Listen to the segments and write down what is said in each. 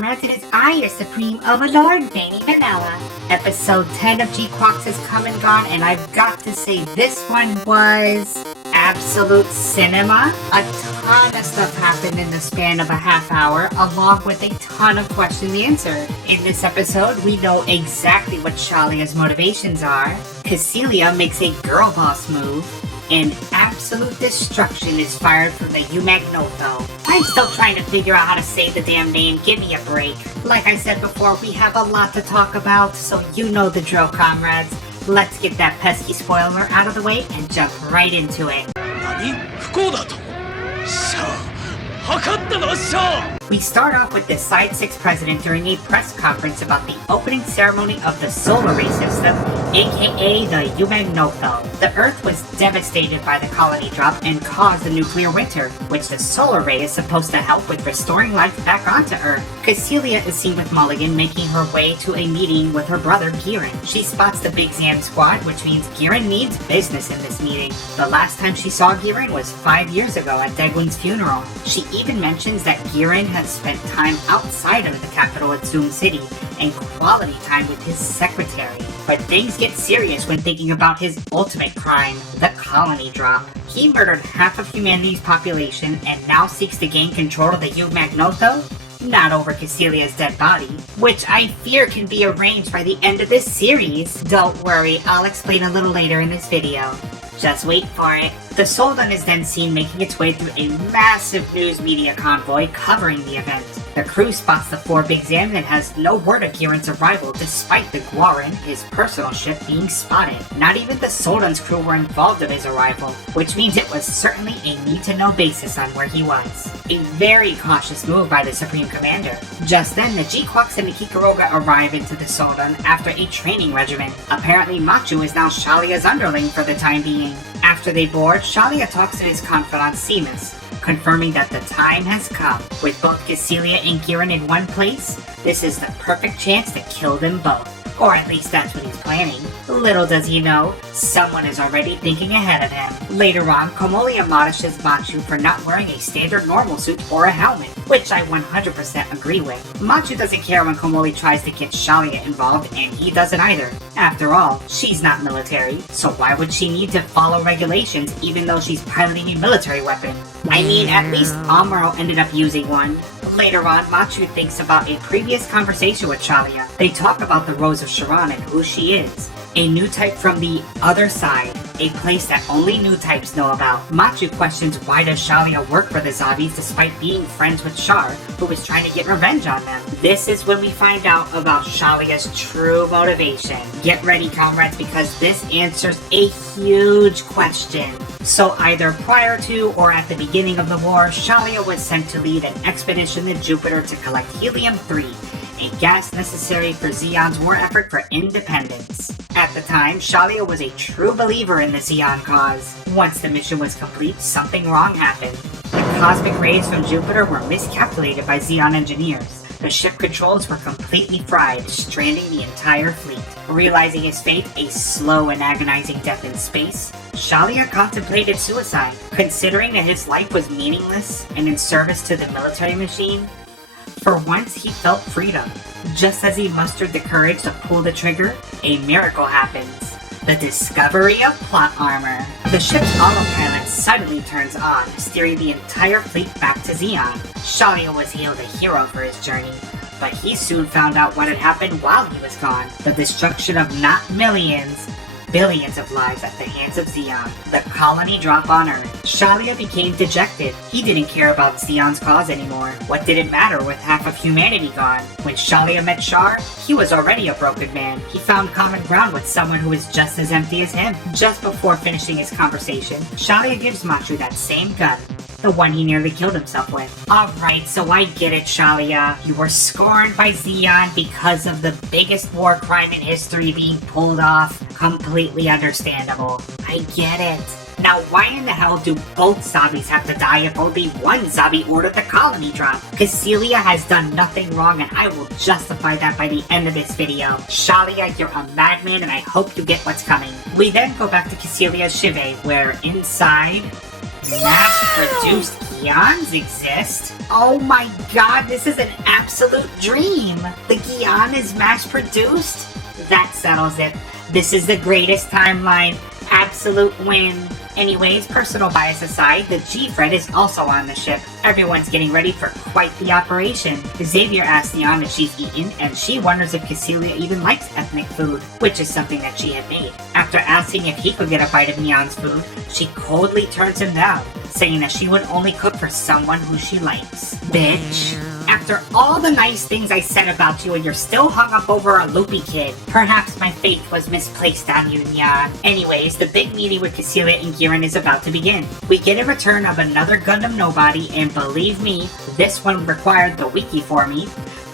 comrades, it is I, your Supreme Overlord, Vanny Vanilla. Episode 10 of GQuuuuuX has come and gone, and I've got to say, this one was absolute cinema. A ton of stuff happened in the span of a half hour, along with a ton of questions answered. In this episode, we know exactly what Shalia's motivations are. Cecilia makes a girl boss move, and absolute destruction is fired from the Umagnotho. I'm still trying to figure out how to say the damn name, give me a break. Like I said before, we have a lot to talk about, so you know the drill, comrades. Let's get that pesky spoiler out of the way and jump right into it. We start off with the Side 6 president during a press conference about the opening ceremony of the solar ray system, aka the Umagnotho. The Earth was devastated by the colony drop and caused a nuclear winter, which the solar ray is supposed to help with restoring life back onto Earth. Cecilia is seen with Mulligan making her way to a meeting with her brother Giran. She spots the Big Zam squad, which means Giran means business in this meeting. The last time she saw Giran was 5 years ago at Degwin's funeral. She even mentions that Giran has spent time outside of the capital at Zoom City and quality time with his secretary. But things get serious when thinking about his ultimate crime, the colony drop. He murdered half of humanity's population and now seeks to gain control of the Umagnotho? Not over Cecilia's dead body, which I fear can be arranged by the end of this series. Don't worry, I'll explain a little later in this video. Just wait for it. The Soldan is then seen making its way through a massive news media convoy covering the event. The crew spots the 4 Big Zam and has no word of Giran's arrival despite the Guaran, his personal ship, being spotted. Not even the Soldan's crew were involved in his arrival, which means it was certainly a need-to-know basis on where he was. A very cautious move by the Supreme Commander. Just then, the GQuuuuuX and the Kikaroga arrive into the Soldan after a training regimen. Apparently, Machu is now Shalia's underling for the time being. After they board, Shalia talks to his confidant Seamus, confirming that the time has come. With both Cecilia and Giran in one place, this is the perfect chance to kill them both. Or at least that's what he's planning. Little does he know, someone is already thinking ahead of him. Later on, Komoli admonishes Machu for not wearing a standard normal suit or a helmet, which I 100% agree with. Machu doesn't care when Komoli tries to get Shalia involved, and he doesn't either. After all, she's not military, so why would she need to follow regulations even though she's piloting a military weapon? I mean, at least Amuro ended up using one. Later on, Machu thinks about a previous conversation with Shalia. They talk about the Rose of Sharon and who she is. A new type from the other side, a place that only new types know about. Machu questions why does Shalia work for the zombies despite being friends with Char, who was trying to get revenge on them. This is when we find out about Shalia's true motivation. Get ready, comrades, because this answers a huge question. So either prior to or at the beginning of the war, Shalia was sent to lead an expedition to Jupiter to collect helium-3, a gas necessary for Zeon's war effort for independence. At the time, Shalia was a true believer in the Zeon cause. Once the mission was complete, something wrong happened. The cosmic rays from Jupiter were miscalculated by Zeon engineers. The ship controls were completely fried, stranding the entire fleet. Realizing his fate, a slow and agonizing death in space, Shalia contemplated suicide. Considering that his life was meaningless and in service to the military machine, for once he felt freedom. Just as he mustered the courage to pull the trigger, a miracle happens. The discovery of plot armor. The ship's autopilot suddenly turns on, steering the entire fleet back to Zeon. Shalia was hailed a hero for his journey, but he soon found out what had happened while he was gone. The destruction of not millions, billions of lives at the hands of Zeon. The colony drop on Earth. Shalia became dejected. He didn't care about Zeon's cause anymore. What did it matter with half of humanity gone? When Shalia met Char, he was already a broken man. He found common ground with someone who was just as empty as him. Just before finishing his conversation, Shalia gives Machu that same gun, the one he nearly killed himself with. Alright, so I get it, Shalia. You were scorned by Zeon because of the biggest war crime in history being pulled off. Completely understandable. I get it. Now, why in the hell do both zombies have to die if only one zombie ordered the colony drop? Cecilia has done nothing wrong, and I will justify that by the end of this video. Shalia, you're a madman, and I hope you get what's coming. We then go back to Cecilia's Chive, where inside, mass-produced Gions exist? Oh my god, this is an absolute dream! The Gion is mass-produced? That settles it. This is the greatest timeline. Absolute win. Anyways, personal bias aside, the G-Fred is also on the ship. Everyone's getting ready for quite the operation. Xavier asks Neon if she's eaten, and she wonders if Cassilia even likes ethnic food, which is something that she had made. After asking if he could get a bite of Neon's food, she coldly turns him down, saying that she would only cook for someone who she likes. Bitch. After all the nice things I said about you and you're still hung up over a loopy kid, perhaps my faith was misplaced on you, Neon. Anyways, the big meeting with Cassilia and Giran is about to begin. We get a return of another Gundam nobody, and believe me, this one required the wiki for me,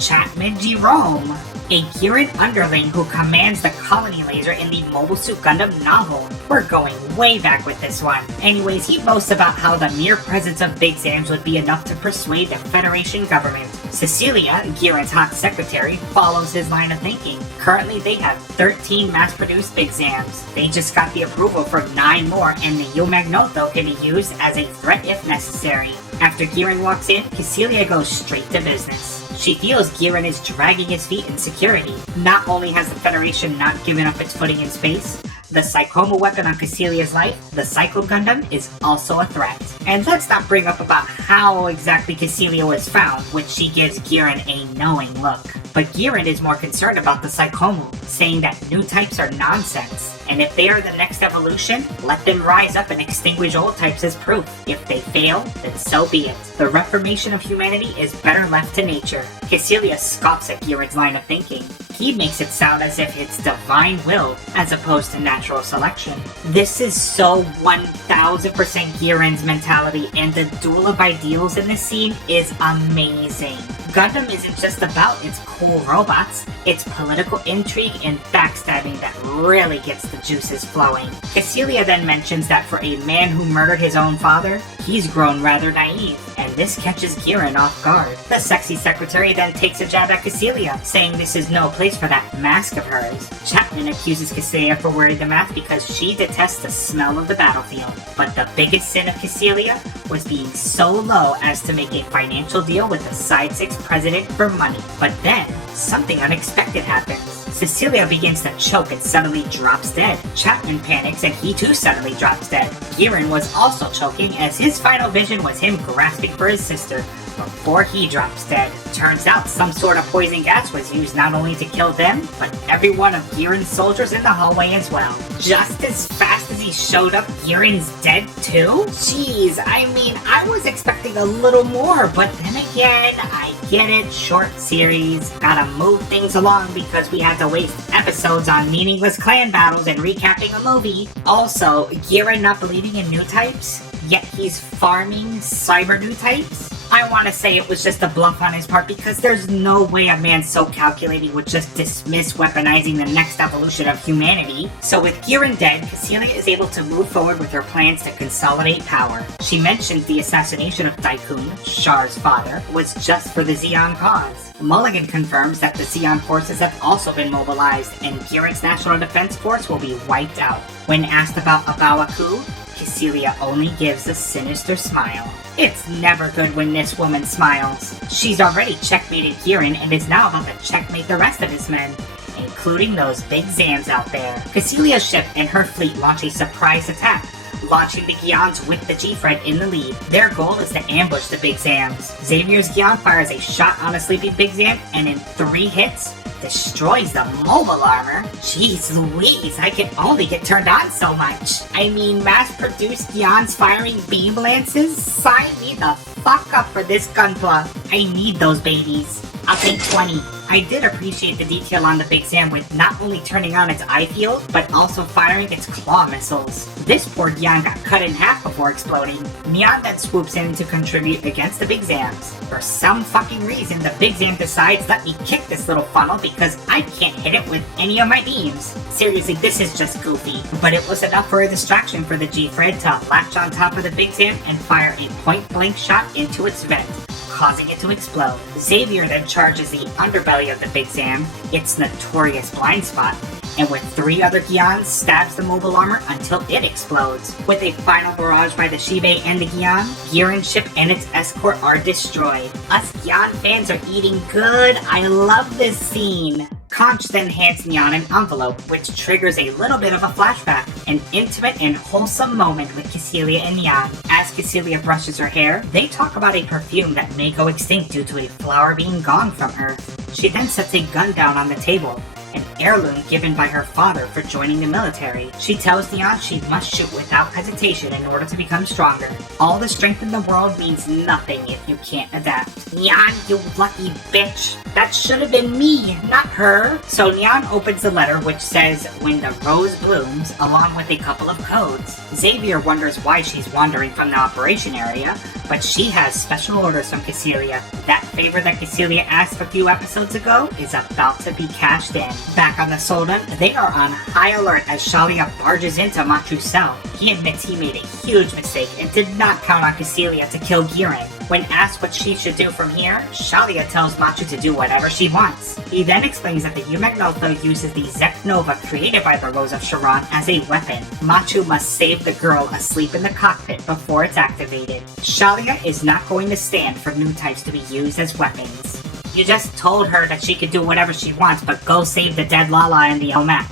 Chapman Jerome, a Giran underling who commands the colony laser in the Mobile Suit Gundam novel. We're going way back with this one. Anyways, he boasts about how the mere presence of Big Zams would be enough to persuade the Federation government. Cecilia, Giran's hot secretary, follows his line of thinking. Currently, they have 13 mass-produced Big Zams. They just got the approval for 9 more, and the U-Magnoto can be used as a threat if necessary. After Giran walks in, Cassilia goes straight to business. She feels Giran is dragging his feet in security. Not only has the Federation not given up its footing in space, the Psychoma weapon on Cassilia's life, the Psycho Gundam, is also a threat. And let's not bring up about how exactly Cassilia was found, which she gives Giran a knowing look. But Giran is more concerned about the Psychomu, saying that new types are nonsense. And if they are the next evolution, let them rise up and extinguish old types as proof. If they fail, then so be it. The reformation of humanity is better left to nature. Cassilia scoffs at Giran's line of thinking. He makes it sound as if it's divine will, as opposed to natural selection. This is so 1000% Giran's mentality, and the duel of ideals in this scene is amazing. Gundam isn't just about its cool robots, it's political intrigue and backstabbing that really gets the juices flowing. Cassilia then mentions that for a man who murdered his own father, he's grown rather naive, and this catches Giran off guard. The sexy secretary then takes a jab at Cassilia, saying this is no place for that mask of hers. Chapman accuses Cassilia for wearing the mask because she detests the smell of the battlefield. But the biggest sin of Cassilia was being so low as to make a financial deal with the Side 6 president for money. But then, something unexpected happens. Cecilia begins to choke and suddenly drops dead. Chapman panics and he too suddenly drops dead. Giran was also choking as his final vision was him grasping for his sister before he drops dead. Turns out some sort of poison gas was used not only to kill them, but every one of Giran's soldiers in the hallway as well. Just as fast as he showed up, Giran's dead too? Jeez, I mean, I was expecting a little more, but then again, I get it, short series, gotta move things along because we had to waste episodes on meaningless clan battles and recapping a movie. Also, Giran not believing in new types, yet he's farming cyber new types? I want to say it was just a bluff on his part because there's no way a man so calculating would just dismiss weaponizing the next evolution of humanity. So with Giran dead, Cassilia is able to move forward with her plans to consolidate power. She mentioned the assassination of Daikun, Char's father, was just for the Zeon cause. Mulligan confirms that the Zeon forces have also been mobilized and Giran's National Defense Force will be wiped out. When asked about Abawa coup, Cassilia only gives a sinister smile. It's never good when this woman smiles. She's already checkmated Giran and is now about to checkmate the rest of his men, including those big Zams out there. Cassilia's ship and her fleet launch a surprise attack, launching the Gions with the G-Fred in the lead. Their goal is to ambush the big Zams. Xavier's Gion fires a shot on a sleeping big Zam and in 3 hits, destroys the mobile armor. Jeez Louise, I can only get turned on so much. I mean, mass-produced Gions firing beam lances? Sign me the fuck up for this gunpla. I need those babies. I'll take 20. I did appreciate the detail on the Big Zam with not only turning on its eye field, but also firing its claw missiles. This poor Gion got cut in half before exploding. Neon then swoops in to contribute against the Big Zams. For some fucking reason, the Big Zam decides, let me kick this little funnel because I can't hit it with any of my beams. Seriously, this is just goofy. But it was enough for a distraction for the G-Fred to latch on top of the Big Zam and fire a point-blank shot into its vent, causing it to explode. Xavier then charges the underbelly of the Big Zam, its notorious blind spot, and with 3 other Gions, stabs the mobile armor until it explodes. With a final barrage by the Shibe and the Gion, Giron's ship and its escort are destroyed. Us Gion fans are eating good. I love this scene. Conch then hands Nyan an envelope, which triggers a little bit of a flashback, an intimate and wholesome moment with Cecilia and Nyan. As Cecilia brushes her hair, they talk about a perfume that may go extinct due to a flower being gone from Earth. She then sets a gun down on the table, an heirloom given by her father for joining the military. She tells Nyan she must shoot without hesitation in order to become stronger. All the strength in the world means nothing if you can't adapt. Nyan, you lucky bitch. That should have been me, not her. So Nyan opens the letter which says, "When the rose blooms," along with a couple of codes. Xavier wonders why she's wandering from the operation area, but she has special orders from Cecilia. That favor that Cecilia asked a few episodes ago is about to be cashed in. Back on the Soldan, they are on high alert as Shalia barges into Machu's cell. He admits he made a huge mistake and did not count on Cecilia to kill Giron. When asked what she should do from here, Shalia tells Machu to do whatever she wants. He then explains that the Umagnotho uses the Zek Nova created by the Rose of Sharon as a weapon. Machu must save the girl asleep in the cockpit before it's activated. Shalia is not going to stand for new types to be used as weapons. You just told her that she could do whatever she wants, but go save the dead Lala and the Omet.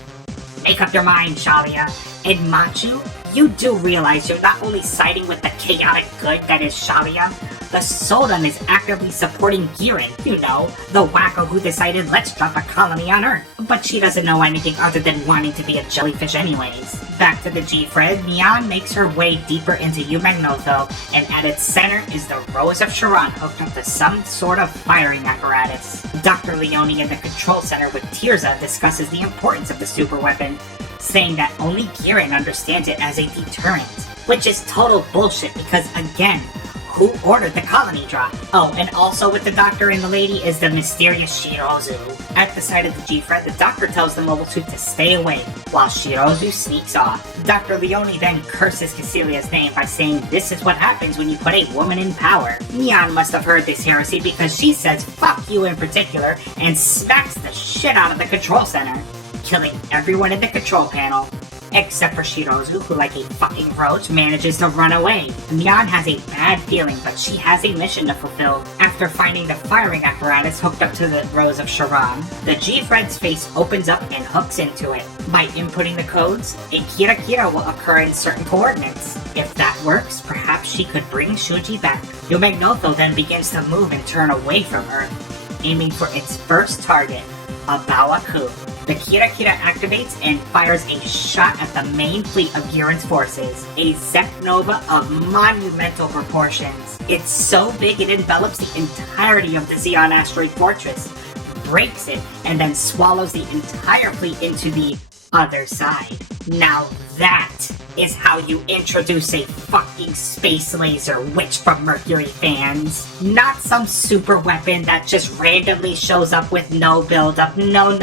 Make up your mind, Shalia. And Machu, you do realize you're not only siding with the chaotic good that is Shalia, the Soldan is actively supporting Giron, you know, the wacko who decided let's drop a colony on Earth. But she doesn't know anything other than wanting to be a jellyfish anyways. Back to the G-Fred, Nyan makes her way deeper into Umagnotho, and at its center is the Rose of Sharon hooked up to some sort of firing apparatus. Dr. Leone in the control center with Tirza discusses the importance of the super weapon, saying that only Giron understands it as a deterrent. Which is total bullshit because, again, who ordered the colony drop? Oh, and also with the doctor and the lady is the mysterious Shirozu. At the side of the G-Fred, the doctor tells the mobile suit to stay away, while Shirozu sneaks off. Dr. Leone then curses Cecilia's name by saying this is what happens when you put a woman in power. Nyan must have heard this heresy because she says fuck you in particular and smacks the shit out of the control center, killing everyone in the control panel. Except for Shirozu, who like a fucking roach manages to run away. Nyan has a bad feeling, but she has a mission to fulfill. After finding the firing apparatus hooked up to the Rose of Sharon, the G-Fred's face opens up and hooks into it. By inputting the codes, a Kira Kira will occur in certain coordinates. If that works, perhaps she could bring Shuji back. Umagnotho then begins to move and turn away from Earth, aiming for its first target, Abawaku. The Kira Kira activates and fires a shot at the main fleet of Giron's forces, a Zek Nova of monumental proportions. It's so big it envelops the entirety of the Zeon asteroid fortress, breaks it, and then swallows the entire fleet into the other side. Now that is how you introduce a fucking space laser, Witch from Mercury fans. Not some super weapon that just randomly shows up with no build-up. No.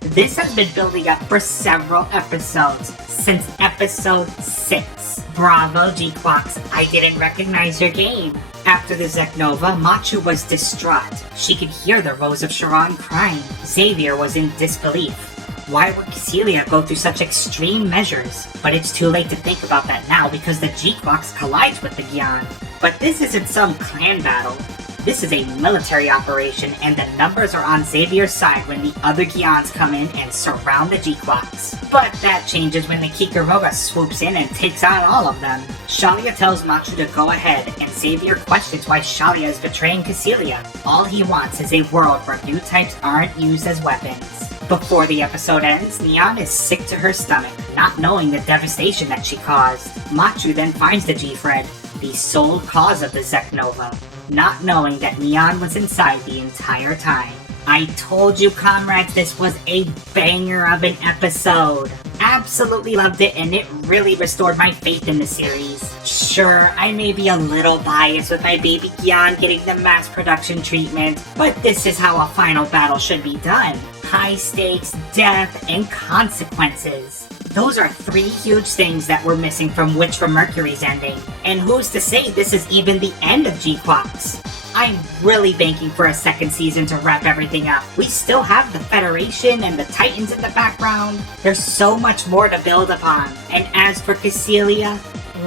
This has been building up for several episodes, since episode 6. Bravo, GQuuuuuX, I didn't recognize your game. After the Zek Nova, Machu was distraught. She could hear the Rose of Sharon crying. Xavier was in disbelief. Why would Cecilia go through such extreme measures? But it's too late to think about that now because the GQuuuuuX collides with the Gion. But this isn't some clan battle. This is a military operation, and the numbers are on Xavier's side when the other Gions come in and surround the GQuuuuuX. But that changes when the Kikoroga swoops in and takes on all of them. Shalia tells Machu to go ahead, and Xavier questions why Shalia is betraying Cecilia. All he wants is a world where new types aren't used as weapons. Before the episode ends, Nyan is sick to her stomach, not knowing the devastation that she caused. Machu then finds the G-Fred, the sole cause of the Zek Nova, not knowing that Nyan was inside the entire time. I told you, comrades, this was a banger of an episode. Absolutely loved it, and it really restored my faith in the series. Sure, I may be a little biased with my baby Gion getting the mass production treatment, but this is how a final battle should be done. High stakes, death, and consequences. Those are 3 huge things that were missing from Witch from Mercury's ending. And who's to say this is even the end of GQuuuuuX? I'm really banking for a second season to wrap everything up. We still have the Federation and the Titans in the background. There's so much more to build upon. And as for Cecilia,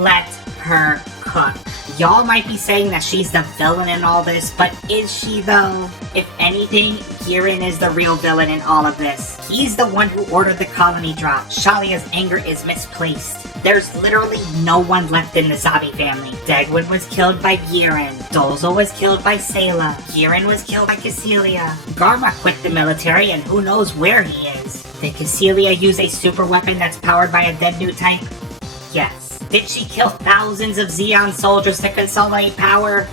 let her cook. Y'all might be saying that she's the villain in all this, but is she though? If anything, Giran is the real villain in all of this. He's the one who ordered the colony drop. Shalia's anger is misplaced. There's literally no one left in the Zabi family. Dagwood was killed by Giran. Dolzo was killed by Sayla. Giran was killed by Cecilia. Garma quit the military and who knows where he is. Did Cecilia use a super weapon that's powered by a dead new type? Yes. Did she kill thousands of Zeon soldiers to consolidate power?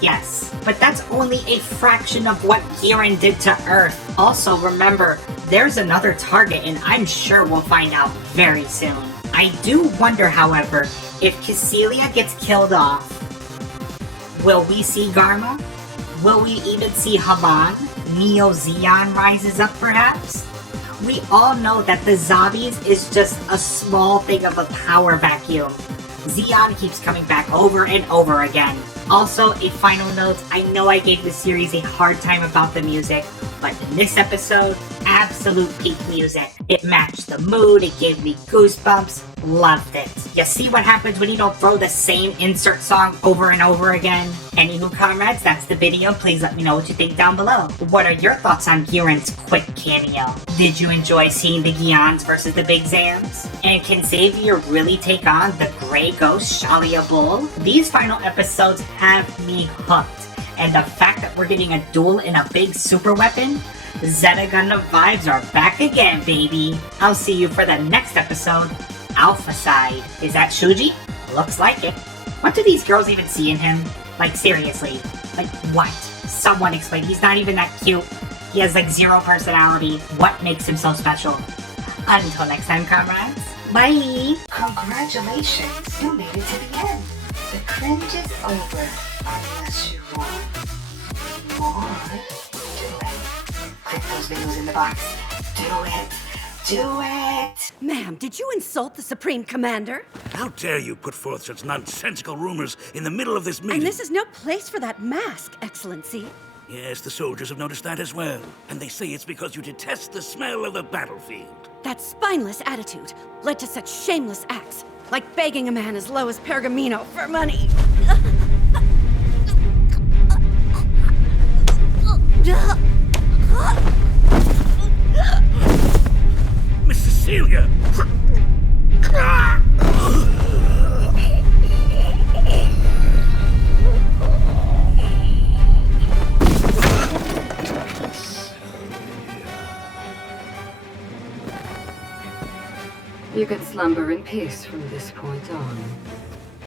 Yes, but that's only a fraction of what Giran did to Earth. Also, remember, there's another target and I'm sure we'll find out very soon. I do wonder, however, if Cecilia gets killed off, will we see Garma? Will we even see Haban? Neo Zeon rises up perhaps? We all know that the Zabis is just a small thing of a power vacuum. Zeon keeps coming back over and over again. Also, a final note, I know I gave the series a hard time about the music, but in this episode, absolute peak music. It matched the mood, it gave me goosebumps, loved it. You see what happens when you don't throw the same insert song over and over again? Anywho, comrades, that's the video. Please let me know what you think down below. What are your thoughts on Giran's quick cameo? Did you enjoy seeing the Gions versus the Big Zams? And can Xavier really take on the Grey Ghost Shalia Bull? These final episodes have me hooked. And the fact that we're getting a duel in a big super weapon? Zeta Gundam vibes are back again, baby. I'll see you for the next episode. Alpha Side. Is that Shuji? Looks like it. What do these girls even see in him? Like, seriously. Like, what? Someone explain. He's not even that cute. He has, like, zero personality. What makes him so special? Until next time, comrades. Bye! Congratulations, you made it to the end. The cringe is over, unless you want more. Do it. Click those videos in the box. Do it. Do it! Ma'am, did you insult the Supreme Commander? How dare you put forth such nonsensical rumors in the middle of this meeting? And this is no place for that mask, Excellency. Yes, the soldiers have noticed that as well. And they say it's because you detest the smell of the battlefield. That spineless attitude led to such shameless acts, like begging a man as low as Pergamino for money. Miss Cecilia! You can slumber in peace from this point on.